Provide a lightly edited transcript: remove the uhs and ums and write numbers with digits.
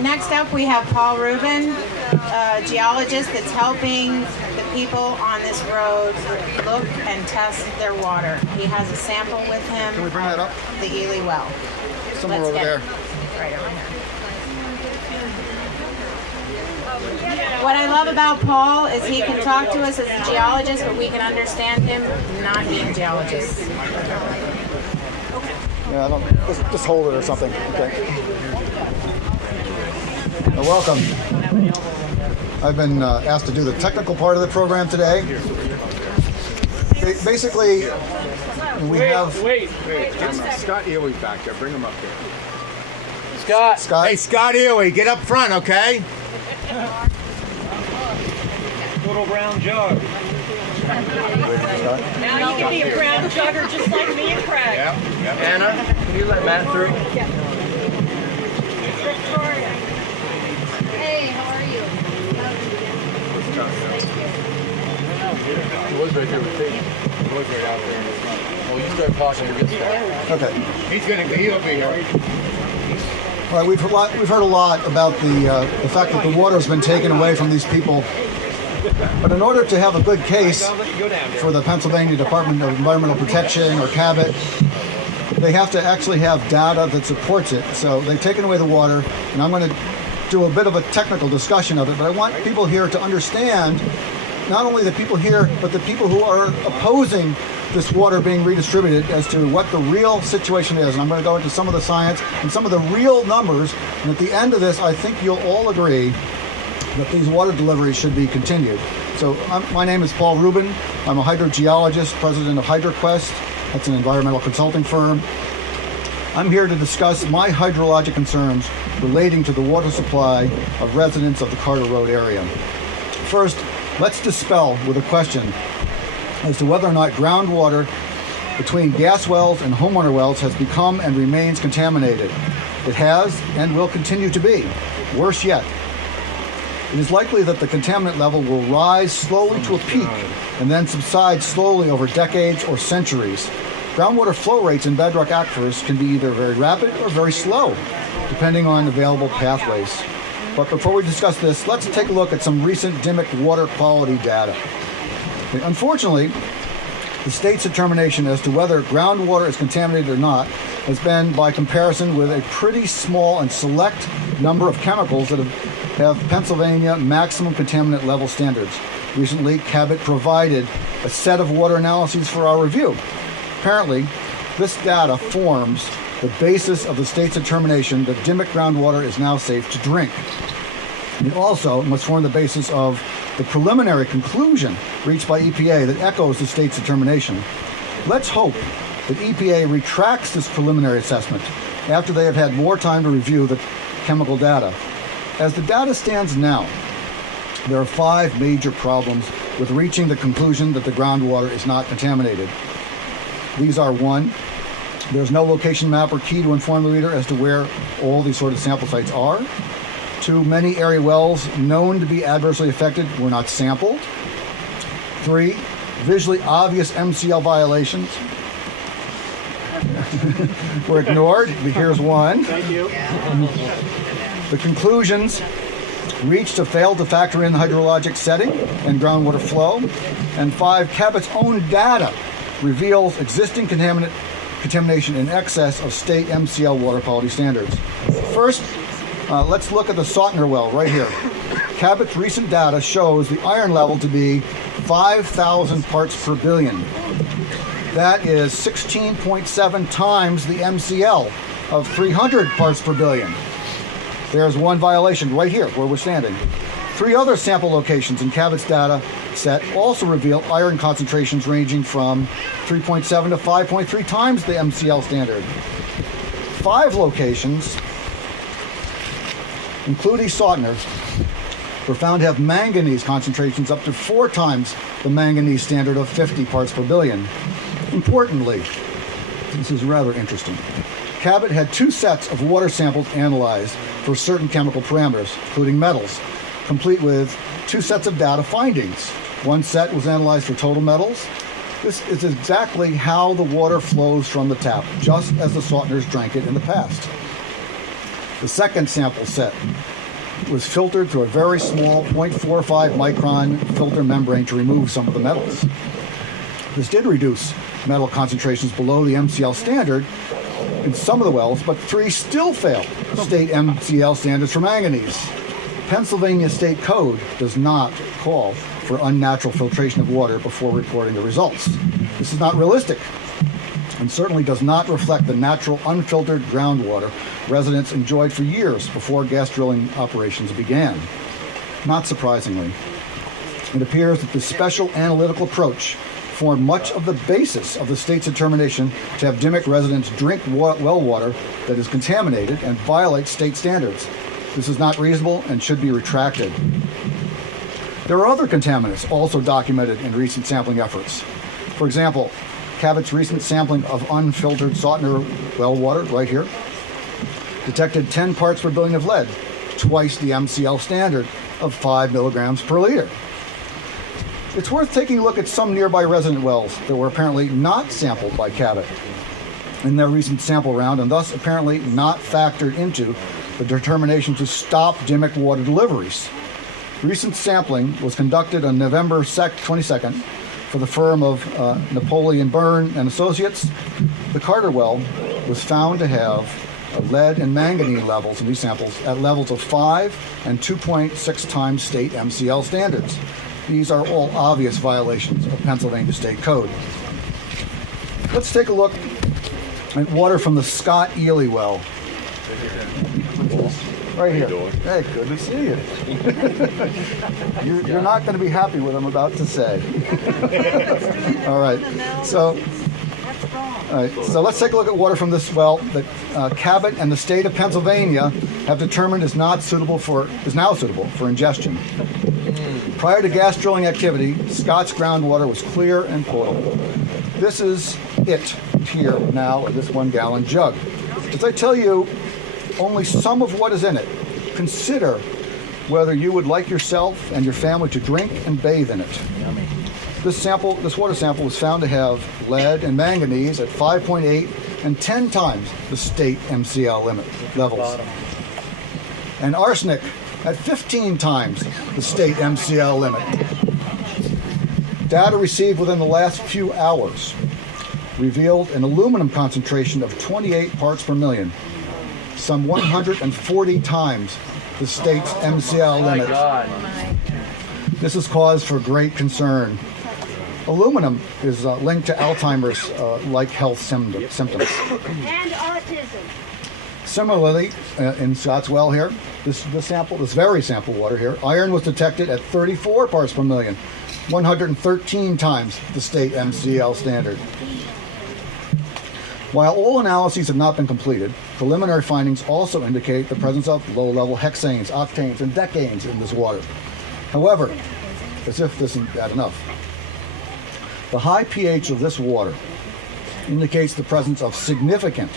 Next up, we have Paul Rubin, a geologist that's helping the people on this road look and test their water. He has a sample with him. Can we bring that up? The Ely well. Somewhere over there. Right over here. What I love about Paul is he can talk to us as a geologist, but we can understand him not being geologists. Yeah, I don't, just hold it or something. Okay. Welcome. I've been asked to do the technical part of the program today. Basically, we have... Wait. Scott Ely's back there. Bring him up here. Scott? Hey, Scott Ely, get up front, okay? Little brown jug. Now you can be a brown jugger just like me and Craig. Yeah. Anna, can you let Matt through? Victoria. Hey, how are you? He was right there with me. He was right out there. Well, you start pausing your good stuff. Okay. He'll be here. All right, we've heard a lot about the fact that the water has been taken away from these people. But in order to have a good case for the Pennsylvania Department of Environmental Protection or Cabot, they have to actually have data that supports it. So they've taken away the water, and I'm going to do a bit of a technical discussion of it, but I want people here to understand, not only the people here, but the people who are opposing this water being redistributed, as to what the real situation is. And I'm going to go into some of the science and some of the real numbers, and at the end of this, I think you'll all agree that these water deliveries should be continued. So my name is Paul Rubin. I'm a hydrogeologist, president of HydroQuest. That's an environmental consulting firm. I'm here to discuss my hydrologic concerns relating to the water supply of residents of the Carter Road area. First, let's dispel with a question as to whether or not groundwater between gas wells and homeowner wells has become and remains contaminated. It has and will continue to be. Worse yet, it is likely that the contaminant level will rise slowly to a peak and then subside slowly over decades or centuries. Groundwater flow rates in bedrock aquifers can be either very rapid or very slow, depending on available pathways. But before we discuss this, let's take a look at some recent Dimock water quality data. Unfortunately, the state's determination as to whether groundwater is contaminated or not has been by comparison with a pretty small and select number of chemicals that have Pennsylvania maximum contaminant level standards. Recently, Cabot provided a set of water analyses for our review. Apparently, this data forms the basis of the state's determination that Dimock groundwater is now safe to drink. It also must form the basis of the preliminary conclusion reached by EPA that echoes the state's determination. Let's hope that EPA retracts this preliminary assessment after they have had more time to review the chemical data. As the data stands now, there are 5 major problems with reaching the conclusion that the groundwater is not contaminated. These are: 1, there's no location map or key to inform the reader as to where all these sort of sample sites are. 2, many area wells known to be adversely affected were not sampled. 3, visually obvious MCL violations were ignored. Here's one. Thank you. The conclusions reached have failed to factor in the hydrologic setting and groundwater flow. And 5, Cabot's own data reveals existing contamination in excess of state MCL water quality standards. First, let's look at the Sautner well right here. Cabot's recent data shows the iron level to be 5,000 parts per billion. That is 16.7 times the MCL of 300 parts per billion. There's one violation right here where we're standing. 3 other sample locations in Cabot's data set also reveal iron concentrations ranging from 3.7 to 5.3 times the MCL standard. 5 locations, including Sautner, were found to have manganese concentrations up to 4 times the manganese standard of 50 parts per billion. Importantly, this is rather interesting, Cabot had 2 sets of water samples analyzed for certain chemical parameters, including metals, complete with 2 sets of data findings. One set was analyzed for total metals. This is exactly how the water flows from the tap, just as the Sautners drank it in the past. The second sample set was filtered through a very small 0.45 micron filter membrane to remove some of the metals. This did reduce metal concentrations below the MCL standard in some of the wells, but 3 still failed state MCL standards for manganese. Pennsylvania State Code does not call for unnatural filtration of water before reporting the results. This is not realistic and certainly does not reflect the natural unfiltered groundwater residents enjoyed for years before gas drilling operations began. Not surprisingly, it appears that this special analytical approach formed much of the basis of the state's determination to have Dimock residents drink well water that is contaminated and violates state standards. This is not reasonable and should be retracted. There are other contaminants also documented in recent sampling efforts. For example, Cabot's recent sampling of unfiltered Sautner well water, right here, detected 10 parts per billion of lead, twice the MCL standard of 5 milligrams per liter. It's worth taking a look at some nearby resident wells that were apparently not sampled by Cabot in their recent sample round and thus apparently not factored into the determination to stop Dimock water deliveries. Recent sampling was conducted on November 22nd for the firm of Napoleon Byrne and Associates. The Carter well was found to have lead and manganese levels in these samples at levels of 5 and 2.6 times state MCL standards. These are all obvious violations of Pennsylvania State Code. Let's take a look at water from the Scott Ely well. Right here. Hey, good to see you. You're not going to be happy with what I'm about to say. All right. So let's take a look at water from this well that Cabot and the state of Pennsylvania have determined is now suitable for ingestion. Prior to gas drilling activity, Scott's groundwater was clear and potable. This is it here now in this 1 gallon jug. As I tell you only some of what is in it, consider whether you would like yourself and your family to drink and bathe in it. This water sample was found to have lead and manganese at 5.8 and 10 times the state MCL levels, and arsenic at 15 times the state MCL limit. Data received within the last few hours revealed an aluminum concentration of 28 parts per million, some 140 times the state's MCL limit. This is cause for great concern. Aluminum is linked to Alzheimer's like health symptoms. And autism. Similarly, in Scott's well here, this very sample water here, iron was detected at 34 parts per million, 113 times the state MCL standard. While all analyses have not been completed, preliminary findings also indicate the presence of low-level hexanes, octanes, and decanes in this water. However, as if this isn't bad enough, the high pH of this water indicates the presence of significant